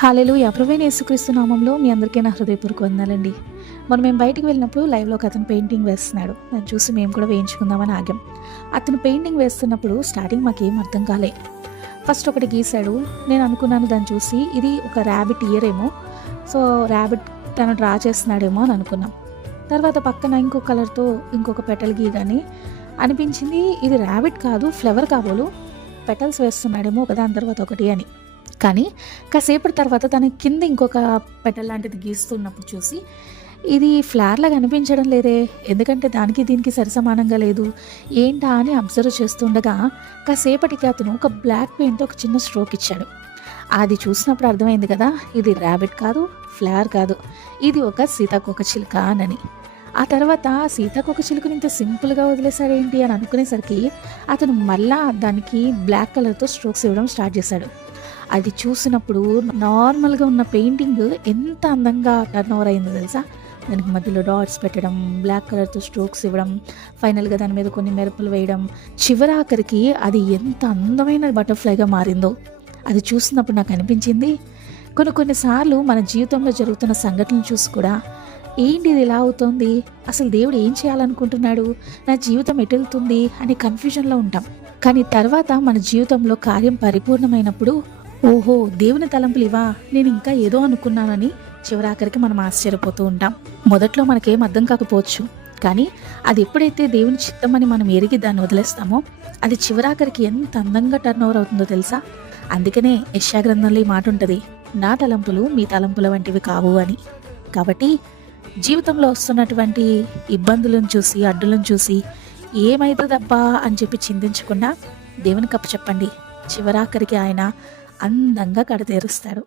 హల్లెలూయా! ప్రభువైన యేసుక్రీస్తు నామంలో మీ అందరికీ నా హృదయపూర్వక వందనాలండి. మేము బయటికి వెళ్ళినప్పుడు లైవ్‌లో ఒకతను పెయింటింగ్ వేస్తున్నాడు. దాన్ని చూసి మేము కూడా వేయించుకుందామని ఆగాం. అతను పెయింటింగ్ వేస్తున్నప్పుడు స్టార్టింగ్ మాకేం అర్థం కాలే. ఫస్ట్ ఒకటి గీశాడు. నేను అనుకున్నాను దాన్ని చూసి ఇది ఒక ర్యాబిట్ ఇయర్ ఏమో. సో, ర్యాబిట్ తను డ్రా చేస్తున్నాడేమో అని అనుకున్నాం. తర్వాత పక్కన ఇంకో కలర్‌తో ఇంకొక పెటల్ గీయగానే అనిపించింది ఇది ర్యాబిట్ కాదు ఫ్లవర్ కాబోలు పెటల్స్ వేస్తున్నాడేమో ఒకదాని తర్వాత ఒకటి అని. కానీ కాసేపటి తర్వాత తను కింద ఇంకొక పెటల్ లాంటిది గీస్తున్నప్పుడు చూసి ఇది ఫ్లవర్ లాగా అనిపించడం లేదే, ఎందుకంటే దానికి దీనికి సరిసమానంగా లేదు ఏంటా అని అబ్జర్వ్ చేస్తుండగా కాసేపటికి అతను ఒక బ్లాక్ పెయింట్తో ఒక చిన్న స్ట్రోక్ ఇచ్చాడు. అది చూసినప్పుడు అర్థమైంది కదా, ఇది ర్యాబిట్ కాదు ఫ్లవర్ కాదు, ఇది ఒక సీతాకోకచిలుక అని. ఆ తర్వాత సీతాకోకచిలుకని ఇంత సింపుల్గా వదిలేశాడేంటి అని అనుకునేసరికి అతను మళ్ళా దానికి బ్లాక్ కలర్తో స్ట్రోక్స్ ఇవ్వడం స్టార్ట్ చేశాడు. అది చూసినప్పుడు నార్మల్గా ఉన్న పెయింటింగ్ ఎంత అందంగా టర్న్ ఓవర్ అయిందో తెలుసా. దానికి మధ్యలో డాట్స్ పెట్టడం, బ్లాక్ కలర్తో స్ట్రోక్స్ ఇవ్వడం, ఫైనల్గా దాని మీద కొన్ని మెరుపులు వేయడం, చివరాఖరికి అది ఎంత అందమైన బటర్ఫ్లైగా మారిందో. అది చూసినప్పుడు నాకు అనిపించింది కొన్నిసార్లు మన జీవితంలో జరుగుతున్న సంఘటనలు చూసి కూడా ఏంటి ఇది ఇలా అవుతుంది, అసలు దేవుడు ఏం చేయాలనుకుంటున్నాడు, నా జీవితం ఎటు వెళ్తుంది అని కన్ఫ్యూజన్లో ఉంటాం. కానీ తర్వాత మన జీవితంలో కార్యం పరిపూర్ణమైనప్పుడు ఓహో దేవుని తలంపులు ఇవా, నేను ఇంకా ఏదో అనుకున్నానని చివరాఖరికి మనం ఆశ్చర్యపోతూ ఉంటాం. మొదట్లో మనకేం అర్థం కాకపోవచ్చు, కానీ అది ఎప్పుడైతే దేవుని చిత్తమని మనం ఎరిగి దాన్ని వదిలేస్తామో అది చివరాఖరికి ఎంత అందంగా టర్న్ ఓవర్ అవుతుందో తెలుసా. అందుకనే యెషయా గ్రంథంలో ఈ మాట ఉంటుంది, నా తలంపులు మీ తలంపుల వంటివి కావు అని. కాబట్టి జీవితంలో వస్తున్నటువంటి ఇబ్బందులను చూసి అడ్డులను చూసి ఏమైతుందబ్బా అని చెప్పి చింతించకుండా దేవునికి అప్పచెప్పండి. చివరాఖరికి ఆయన అందంగా కడతేరుస్తాడు.